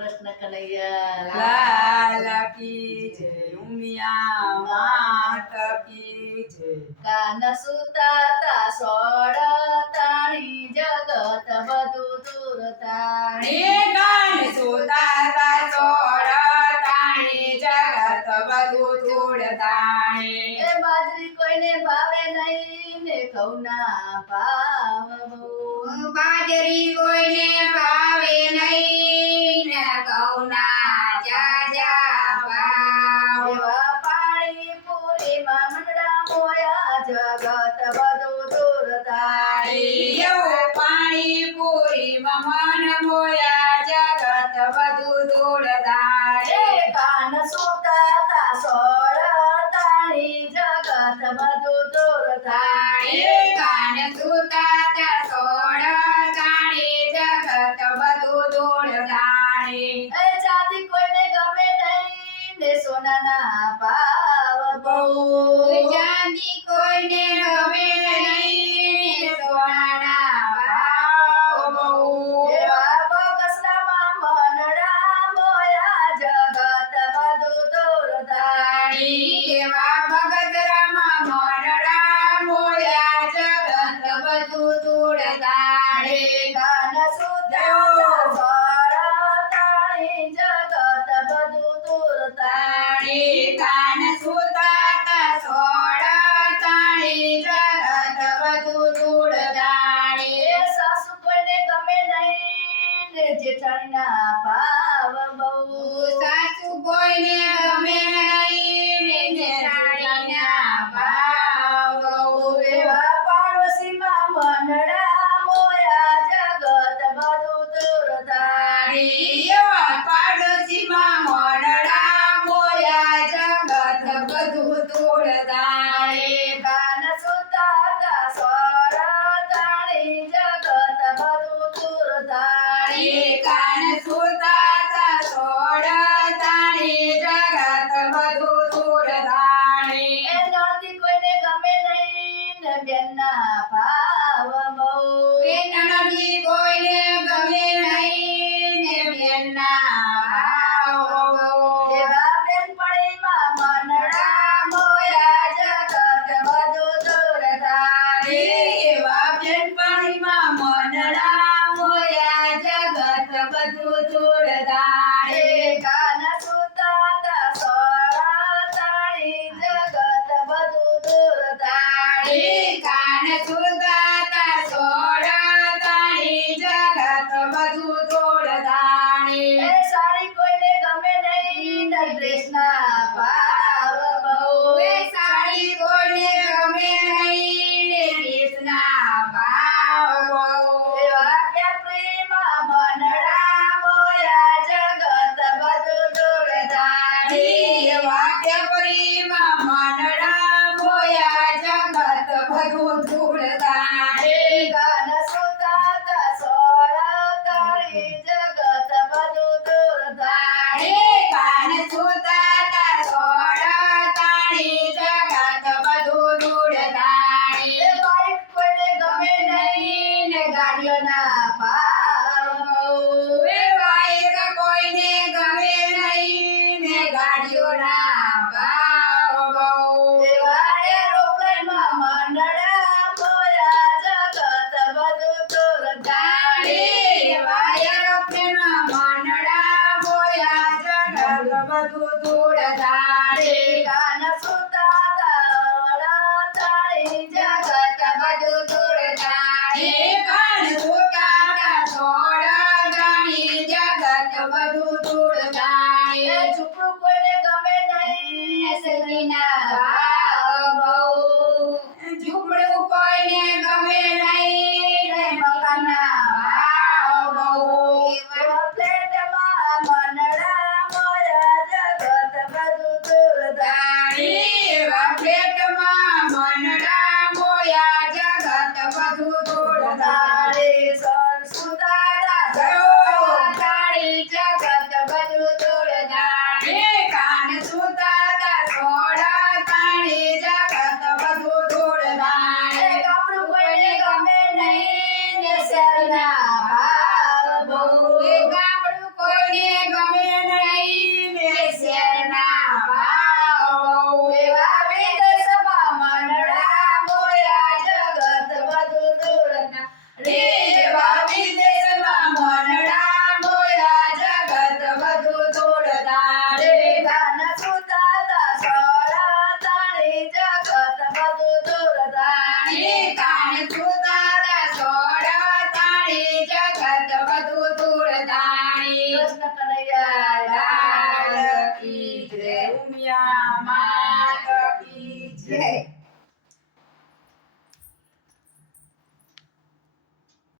કૃષ્ણ કનૈયા લાલ કી જય ઉમિયા માત કી જય કાન સુતાતા સોળ તાણી જગત બધું દૂર તાણી કાન સુતાતા સોળ તાણી જગત બધું ધૂળ તાણી એ બાજરી કોઈને ભાવે નહીં ને ઘઉંના ભાવ બહુ બાજરી કોઈને ભાવે નહીં ને ઘઉંના જાજા ભાવ એવા પાણી પૂરીમાં મંડળા મોયા જગત બધું દૂર તાણી એવું પાણી પૂરીમાં મન મોયા જગત બધું ધૂળ એ તાણી કાન સુતાતા સોળ તાણી જગત બધું દૂર તાણી કાન સુતાતા સોળ તાણી જગત બધું ધૂળ તાણી એ ચાંદી કોઈને ગમે નહીં ને સોનાના ભાવ બહુ ચાંદી કોઈને ગમે નહીં સોનાના ભાવ બહુ એવા બગસરામાં મનડા મોયા જગત બધું દૂર તાણી એવા બગસરામાં મરડા મોયા જગત બધું ધૂળ તાણી કાન સુતાતા સોળ તાણી જગત બધું દૂર તાણી કાન સુતાતા સોળ તાણી જગત બધું ધૂળ તાણી એ સાસુ કોઈને ગમે નહીં ને જેઠાણીના ભાવ બહુ સાસુ કોઈને ગમે નહીં ને જેઠાણીના ભાવ બહુ એવા પાડોશીમાં મનડા મોયા જગત બધું દૂર તાણી એવા પાડોશીમાં મરડા મોયા જગત બધું ધૂળ તાણી કાન સુતાતા સોળ તાણી જગત બધું દૂર તાણી કાન સુતાતા સોળ તાણી જગત બધું ધૂળ તાણી એ નણંદી કોઈને ગમે નહીં ને બેનના ભાવ બહુ એ નણંદી કોઈને ગમે નહીં ને બેનના ભાવ બહુ એવા બેનપણીમાં મનડા મોયા જગત બધું દૂર તાણી એવા બેનપણીમાં મનડા મોયા જગત બધું ધૂળ તાણી કાન સુતાતા સોળ તાણી જગત બધું દૂર તાણી કાન સુતાતા સોળ તાણી જગત બધું ધૂળ તાણી એ સાડી કોઈને ગમે નહીં ને ડ્રેસના ભાવ બહુ એ સાડી કોઈને ગમે નહીં ને દેશના ભાવ બહુ એવા કેપ્રીમાં મનડા મોયા જગત બધું દૂર તાણી એવા કેપરીમાં મનડા મોયા જગત બધું ધૂળ તાણી કાન સુતાતા સોળ તાણી જગત બધું દૂર તાણી કાન સુતાતા સોળ તાણી જગત બધું ધૂળ તાણી એ બાઈક કોઈને ગમે નહીં ને ગાડીઓના ભાવ બહુ એ બાઈક કોઈને ગમે નહીં ને ગાડીઓના ભાવ બહુ એવા એરોપ્લેનમાં મંડળા મોયા જગત બધું દૂર તાણી એવા એરોપ્લેનમાં મનડા મોયા જગત બધું ધૂળ તાણી કાન સુતાતા સોળ તાણી જગત બધું દૂર તાણી કાન સુતાતા કૃષ્ણ કનૈયા લાલ કી જય ઉમિયા મા